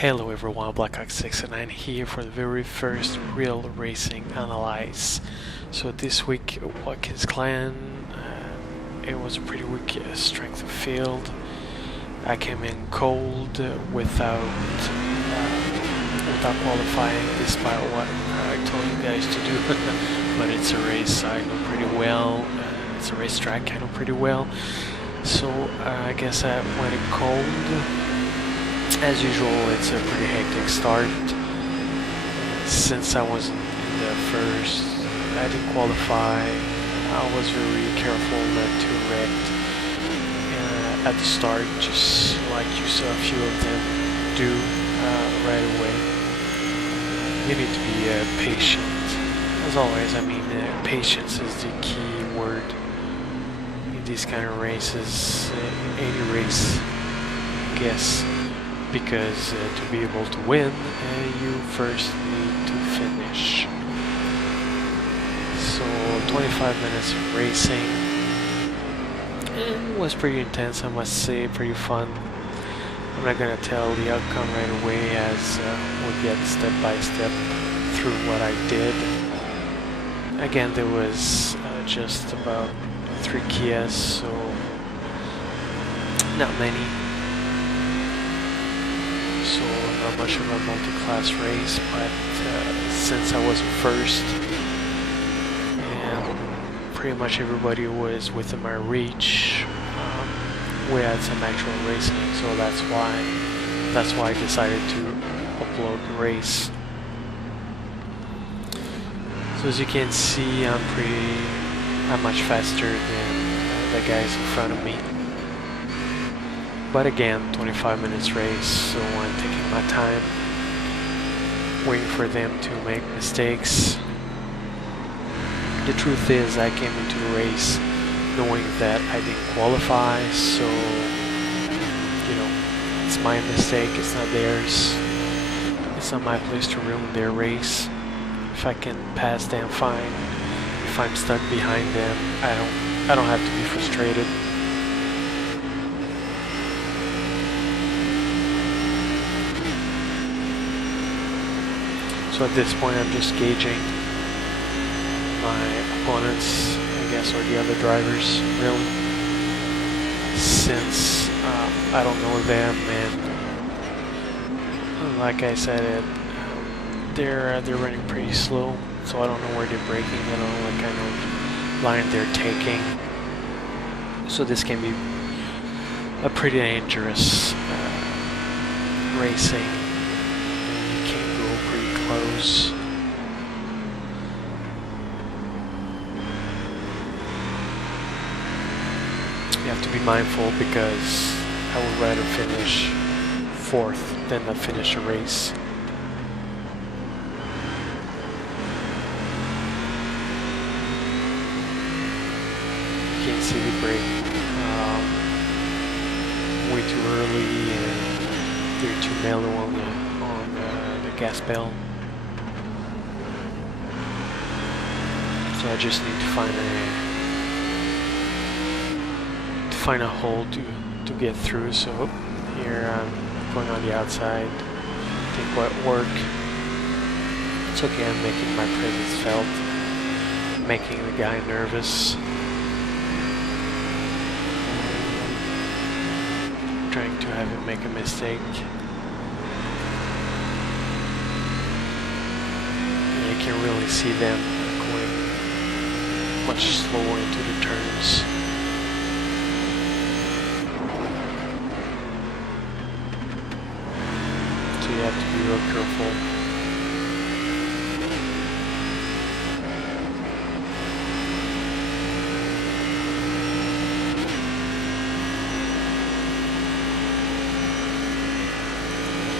Hello everyone, Blackhawk609 here for the very first real racing analyze. So this week Watkins Glen, it was a pretty weak strength of field. I came in cold without qualifying, despite what I told you guys to do. But it's a race I know pretty well. It's a racetrack I know pretty well. So I guess I went in cold. As usual, it's a pretty hectic start. Since I wasn't in the first, I didn't qualify. I was very careful not to wreck at the start, just like you saw a few of them do right away. You need to be patient. As always, I mean, patience is the key word in these kind of races, any race, I guess. Because to be able to win, you first need to finish. So 25 minutes of racing. It was pretty intense, I must say, pretty fun. I'm not gonna tell the outcome right away, as we'll get step by step through what I did. Again, there was just about 3 Kias, so not many. So not much of a multi-class race, but since I was first and pretty much everybody was within my reach, we had some actual racing, so that's why I decided to upload the race. So as you can see, I'm much faster than the guys in front of me. But again, 25 minutes race, so I'm taking my time, waiting for them to make mistakes. The truth is, I came into the race knowing that I didn't qualify, so, you know, it's my mistake, it's not theirs. It's not my place to ruin their race. If I can pass them, fine. If I'm stuck behind them, I don't have to be frustrated. So at this point, I'm just gauging my opponents, I guess, or the other drivers, really, since I don't know them, and like I said, they're running pretty slow, so I don't know where they're braking, I don't know what kind of line they're taking. So this can be a pretty dangerous racing. Close. You have to be mindful, because I would rather finish 4th than not finish a race. You can't see the brake way too early, and they're too mellow on the gas pedal. So I just need to find a hole to get through. So here I'm going on the outside. I think what work. It's okay, I'm making my presence felt, making the guy nervous. Trying to have him make a mistake. And you can really see them going much slower into the turns. So you have to be real careful.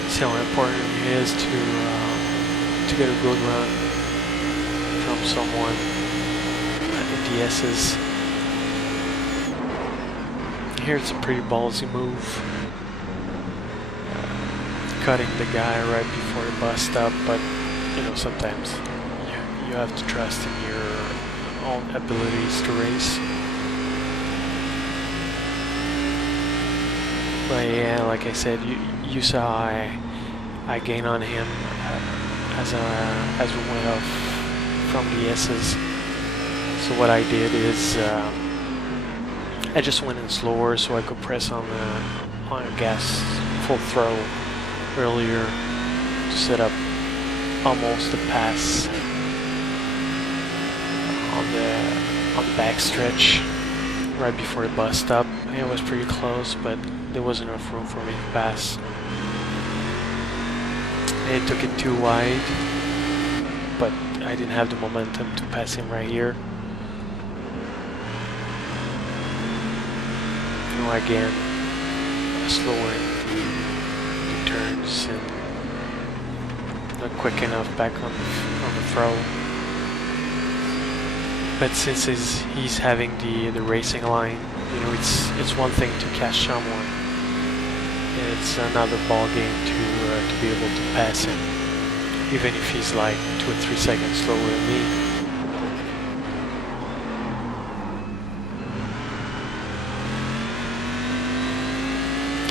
See how important it is to get a good run from someone. DS's. Here it's a pretty ballsy move, cutting the guy right before he busts up, but you know, sometimes you have to trust in your own abilities to race. But yeah, like I said, you saw I gained on him as we went off from the S's. So what I did is I just went in slower so I could press on gas full throttle earlier to set up almost a pass on the back stretch right before the bus stop. It was pretty close, but there wasn't enough room for me to pass. It took it too wide, but I didn't have the momentum to pass him right here. No, again, slower in the turns and not quick enough back on the throttle. But since he's having the racing line, you know, it's one thing to catch someone. It's another ball game to be able to pass him, even if he's like 2 or 3 seconds slower than me.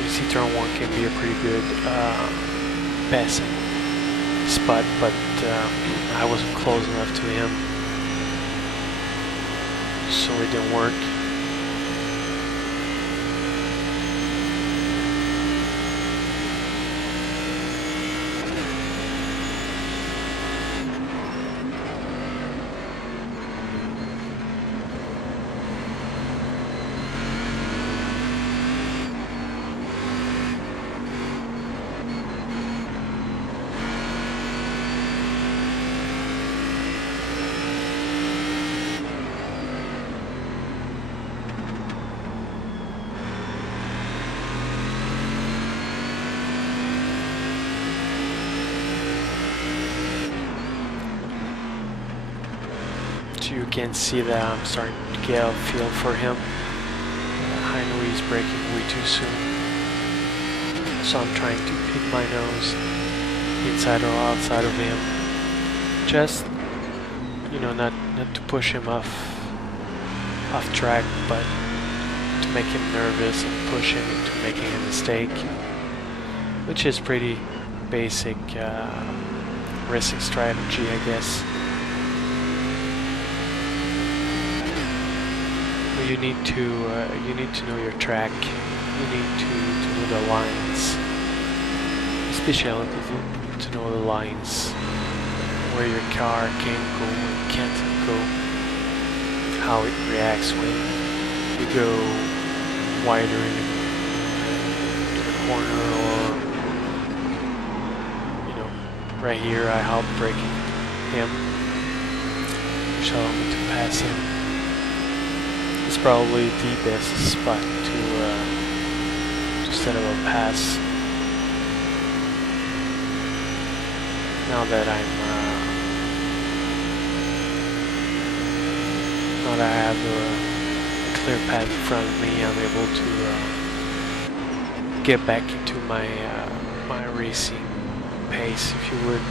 You see, turn 1 can be a pretty good passing spot, but I wasn't close enough to him, so it didn't work. You can see that I'm starting to get a feel for him. I know he's braking way too soon, so I'm trying to pick my nose inside or outside of him. Just, you know, not to push him off track, but to make him nervous and push him into making a mistake, which is pretty basic racing strategy, I guess. You need to know your track. You need to know the lines, especially to know the lines where your car can go and can't go, how it reacts when you go wider in the corner, or you know, right here I help braking him, which allowed me to pass him. It's probably the best spot to set up a pass. Now that I have a clear path in front of me, I'm able to get back into my my racing pace, if you would.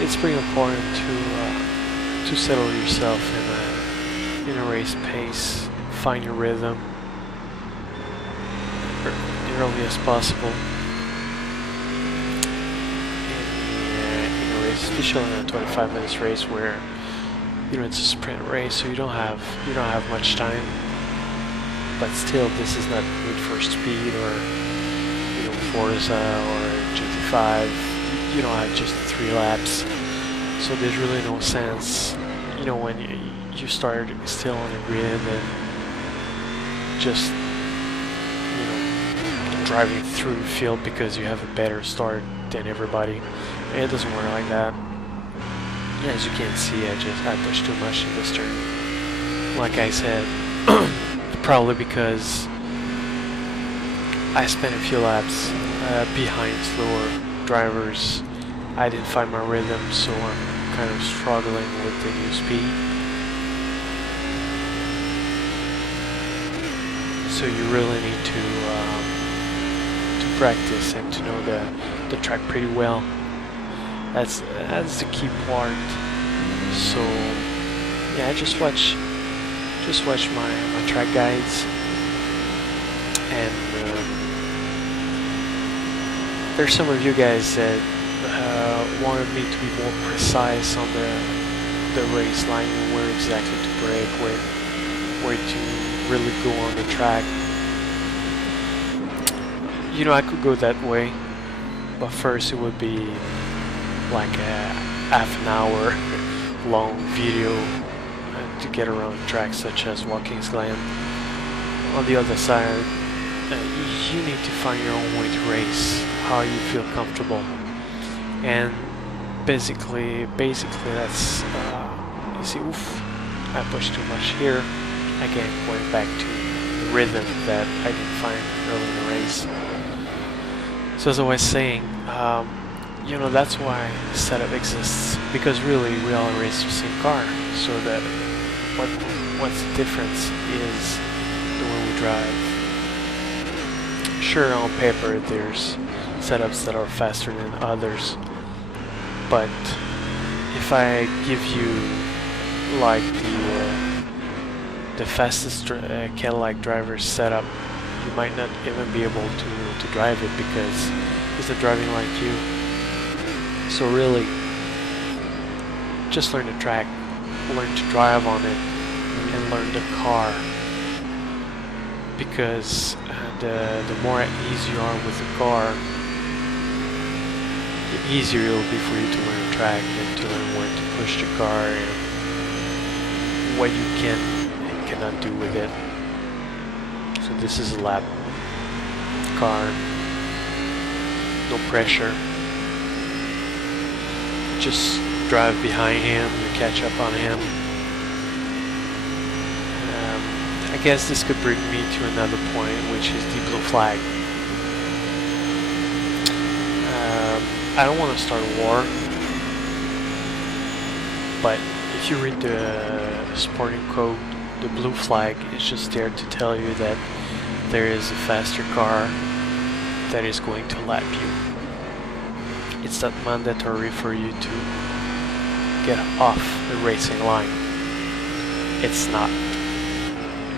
It's pretty important to settle yourself in a race pace, find your rhythm early as possible in a race, especially in a 25 minutes race where you know it's a sprint race, so you don't have much time. But still, this is not Need for Speed or you know Forza or GT5. You don't have just 3 laps, so there's really no sense, you know, when you start still on the grid and just, you know, driving through the field because you have a better start than everybody. And it doesn't work like that. As you can see, I pushed too much in this turn. Like I said, probably because I spent a few laps behind slower drivers. I didn't find my rhythm, so I'm kind of struggling with the new speed. So you really need to practice and to know the track pretty well. That's the key part. So yeah, just watch just watch my track guides, and there's some of you guys that wanted me to be more precise on the race line, where exactly to brake, where to really go on the track. You know, I could go that way, but first it would be like a half an hour long video to get around tracks such as Watkins Glen. On the other side, you need to find your own way to race, how you feel comfortable, and basically that's you see, oof, I pushed too much here. Again, going back to the rhythm that I didn't find early in the race. So as I was saying, you know, that's why setup exists, because really we all race the same car. So that what's the difference is the way we drive. Sure, on paper there's setups that are faster than others, but if I give you like the fastest Cadillac driver's setup, you might not even be able to drive it because he's not driving like you. So really, just learn the track, learn to drive on it, and learn the car. Because the more at ease you are with the car, the easier it will be for you to learn the track and to learn where to push the car and what you can and cannot do with it. So this is a lap car, no pressure. Just drive behind him, you catch up on him. I guess this could bring me to another point, which is the blue flag. I don't want to start a war, but if you read the sporting code, the blue flag is just there to tell you that there is a faster car that is going to lap you. It's not mandatory for you to get off the racing line. It's not.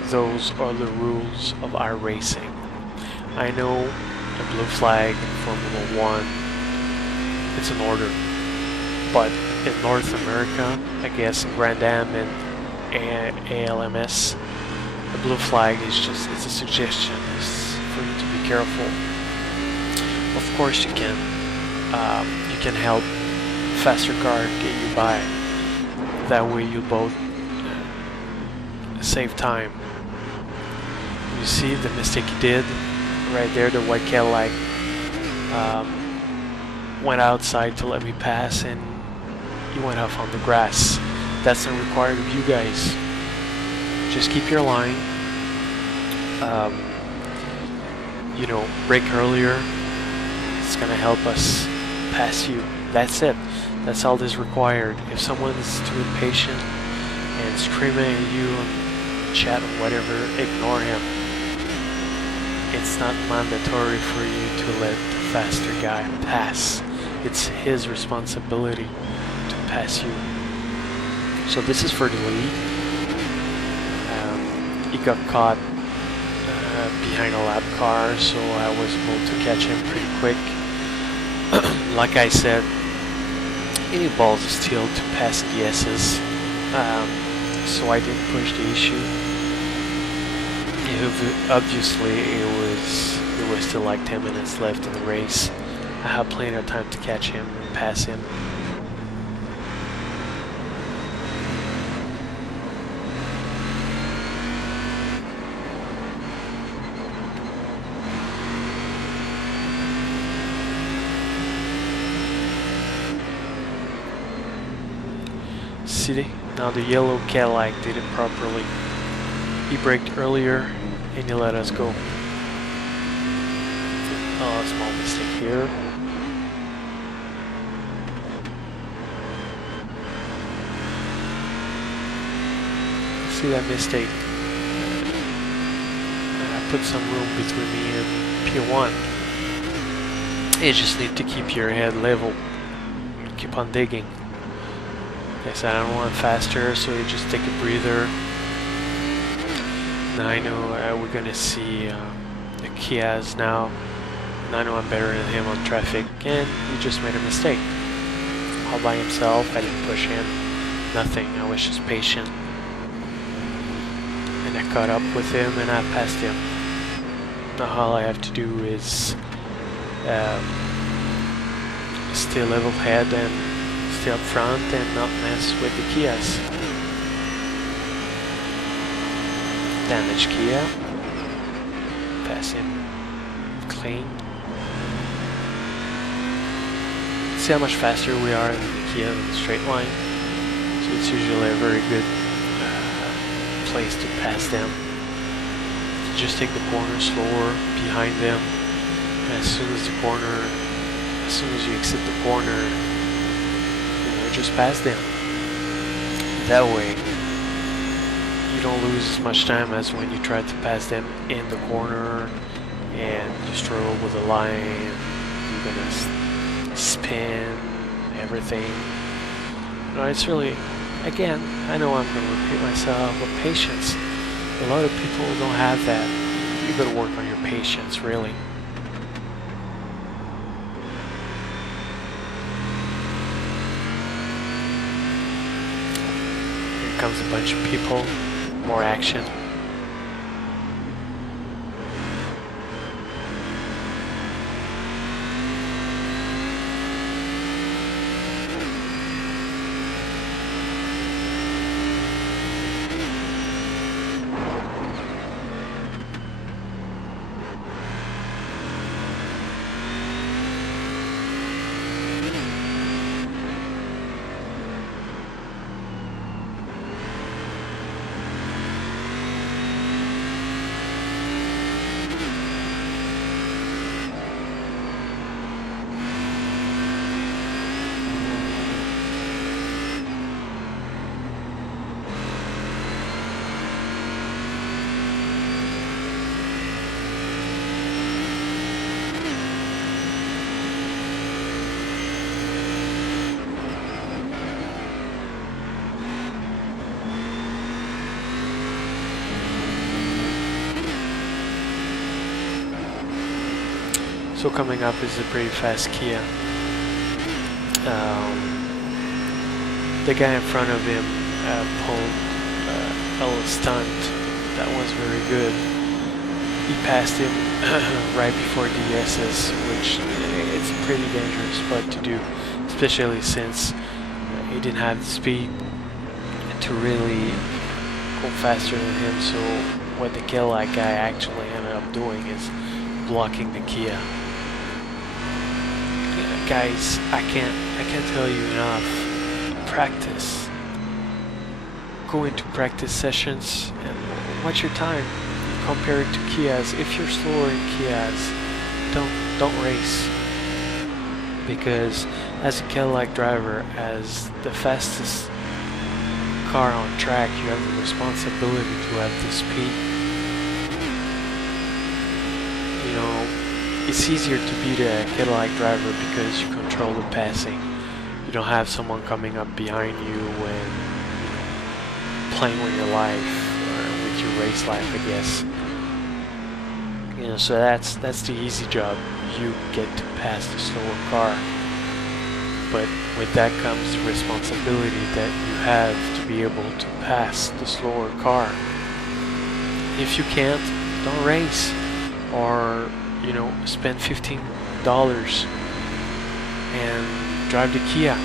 Those are the rules of our racing. I know the blue flag in Formula 1, it's an order, but in North America, I guess in Grand Am and ALMS, the blue flag is just, it's a suggestion. It's for you to be careful. Of course you can help faster car get you by. That way you both save time. You see the mistake he did right there, the white Cadillac went outside to let me pass and he went off on the grass. That's not required of you guys. Just keep your line. You know, brake earlier. It's gonna help us pass you. That's it. That's all that's required. If someone's too impatient and screaming at you and chat or whatever, ignore him. It's not mandatory for you to let the faster guy pass. It's his responsibility to pass you. So this is for the lead. He got caught behind a lap car, so I was able to catch him pretty quick. Like I said, any balls of steel to pass the S's, so I didn't push the issue. Obviously, it was still like 10 minutes left in the race. I had plenty of time to catch him and pass him. See, now the yellow Cadillac did it properly. He braked earlier and he let us go. Oh, a small mistake here. See that mistake? I put some room between me and P1. You just need to keep your head level. Keep on digging. Like I said, I don't want faster, so you just take a breather. Now I know we're gonna see the Kias now. And I know I'm better than him on traffic, and he just made a mistake. All by himself, I didn't push him, nothing, I was just patient. And I caught up with him and I passed him. Now all I have to do is stay level head and stay up front and not mess with the Kias. Damage Kia. Pass him clean. See how much faster we are in the Kia in the straight line. So it's usually a very good place to pass them. You just take the corner slower behind them. And as soon as you exit the corner, just pass them. That way, you don't lose as much time as when you try to pass them in the corner and you struggle with the line. You're gonna spin everything. It's really, again, I know I'm gonna repeat myself, but patience. A lot of people don't have that. You gotta work on your patience, really. Here comes a bunch of people, more action. So coming up is a pretty fast Kia. The guy in front of him pulled a little stunt. That was very good. He passed him right before DS's, which it's a pretty dangerous spot to do, especially since he didn't have the speed to really go faster than him. So what the Cadillac guy actually ended up doing is blocking the Kia. Guys, I can't tell you enough. Practice. Go into practice sessions and watch your time. Compare it to Kias. If you're slower in Kias, don't race. Because as a Cadillac driver, as the fastest car on track, you have the responsibility to have the speed. You know, it's easier to beat a Cadillac driver because you control the passing. You don't have someone coming up behind you when playing with your life or with your race life, I guess. So that's the easy job. You get to pass the slower car. But with that comes the responsibility that you have to be able to pass the slower car. If you can't, don't race. Or spend $15 and drive the Kia.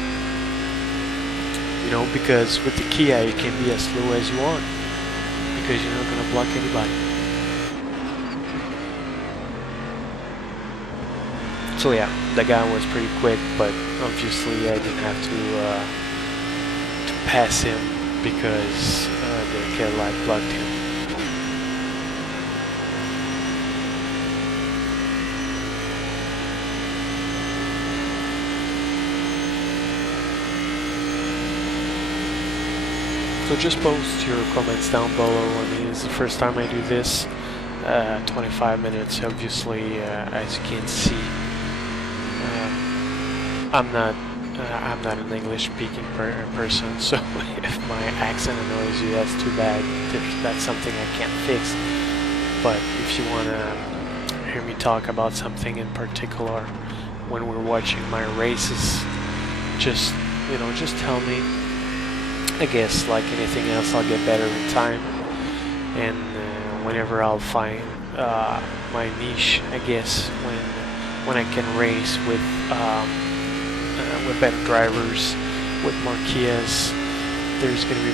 Because with the Kia you can be as slow as you want because you're not gonna block anybody. So yeah, the guy was pretty quick, but obviously I didn't have to pass him because the Cadillac blocked him. So just post your comments down below. I mean, it's the first time I do this. 25 minutes, obviously, as you can see. I'm not I'm not an English speaking person, so if my accent annoys you, that's too bad. That's something I can't fix. But if you want to hear me talk about something in particular when we're watching my races, just tell me. I guess like anything else, I'll get better in time, and whenever I'll find my niche, I guess when I can race with better drivers, with more Kias, there's going to be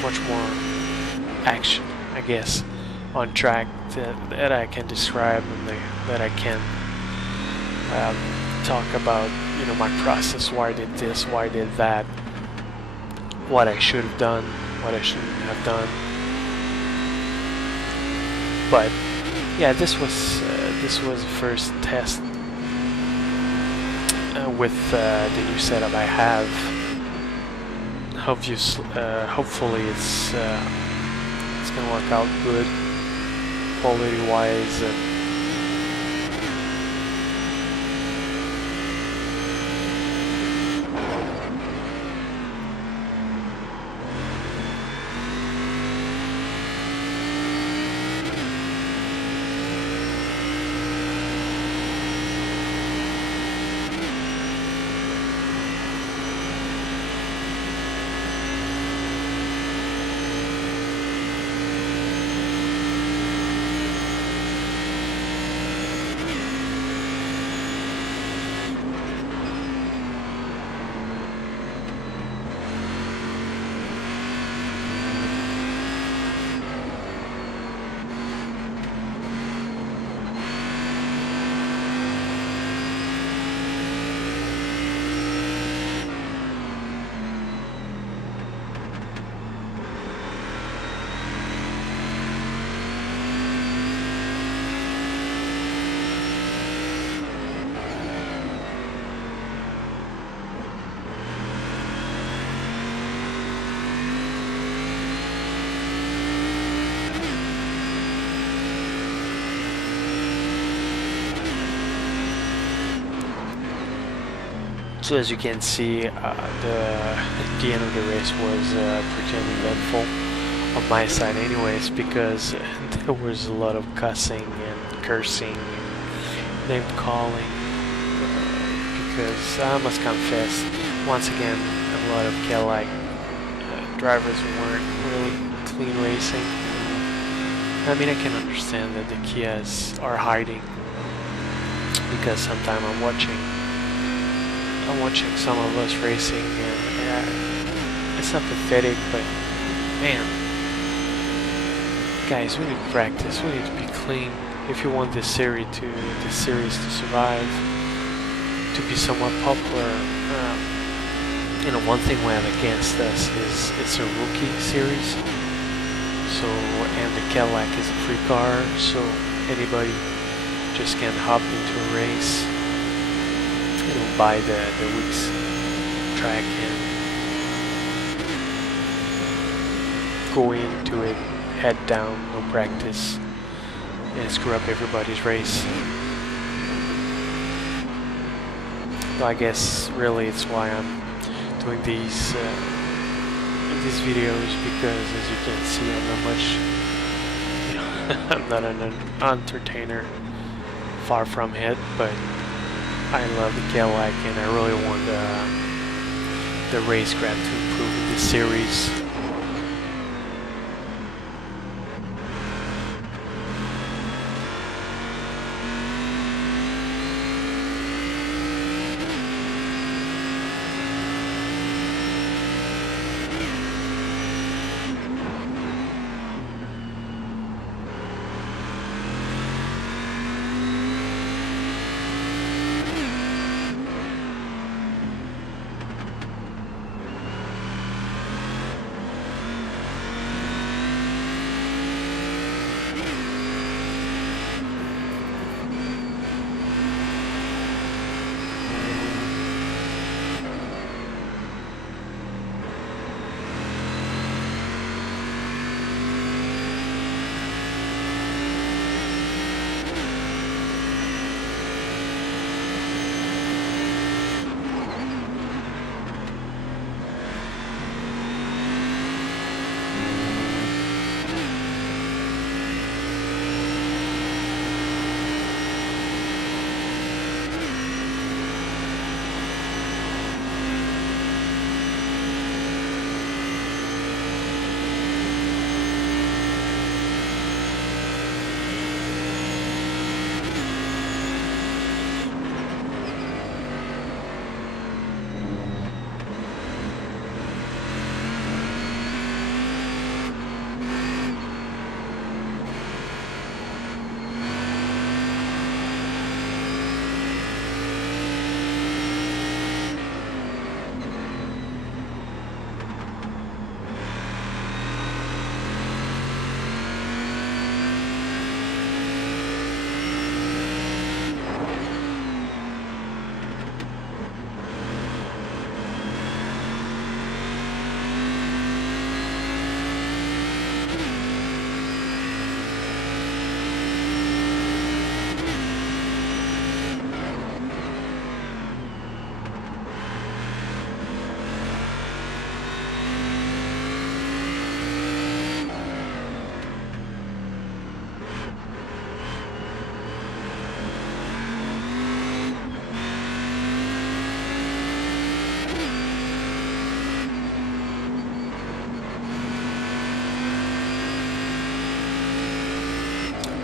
much more action, I guess, on track that I can describe, and that I can talk about, my process, why I did this, why I did that, what I should have done, what I shouldn't have done. But yeah, this was the first test with the new setup I have. Hopefully it's gonna work out good, quality wise. So as you can see, the end of the race was pretty uneventful on my side anyways, because there was a lot of cussing and cursing and name calling, because I must confess, once again, a lot of Cadillac drivers weren't really clean racing. I mean, I can understand that the Kias are hiding, because sometimes I'm watching some of us racing, and it's not pathetic, but man, guys, we need to practice. We need to be clean if you want this series to survive, to be somewhat popular. One thing we have against us is it's a rookie series. So, and the Cadillac is a free car, so anybody just can hop into a race, buy the week's track and go into it head down, no practice, and screw up everybody's race. So I guess really it's why I'm doing these videos, because as you can see, I'm not an entertainer, far from it, but I love the Cadillac, and I really want the racecraft to improve in this series.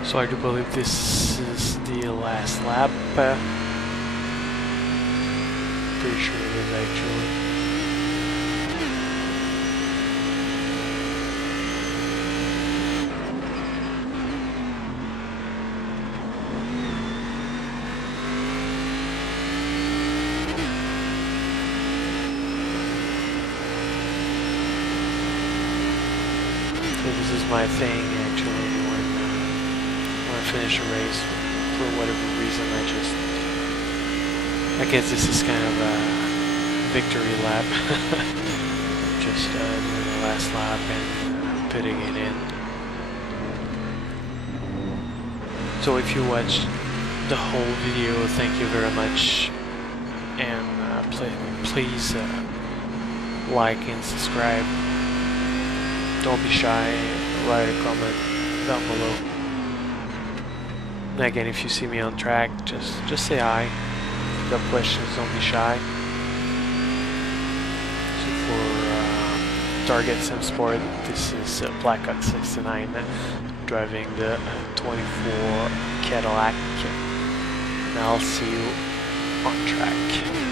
So I do believe this is the last lap. Pretty sure it is actually. So this is my thing actually when I finish a race for whatever reason. I guess this is kind of a victory lap. Just doing the last lap and putting it in. So if you watched the whole video, thank you very much, and please like and subscribe. Don't be shy, write a comment down below. And again, if you see me on track, just say hi. If you have questions, don't be shy. So for Target Sim Sport, this is Blackhawk 69 driving the 24 Cadillac. And I'll see you on track.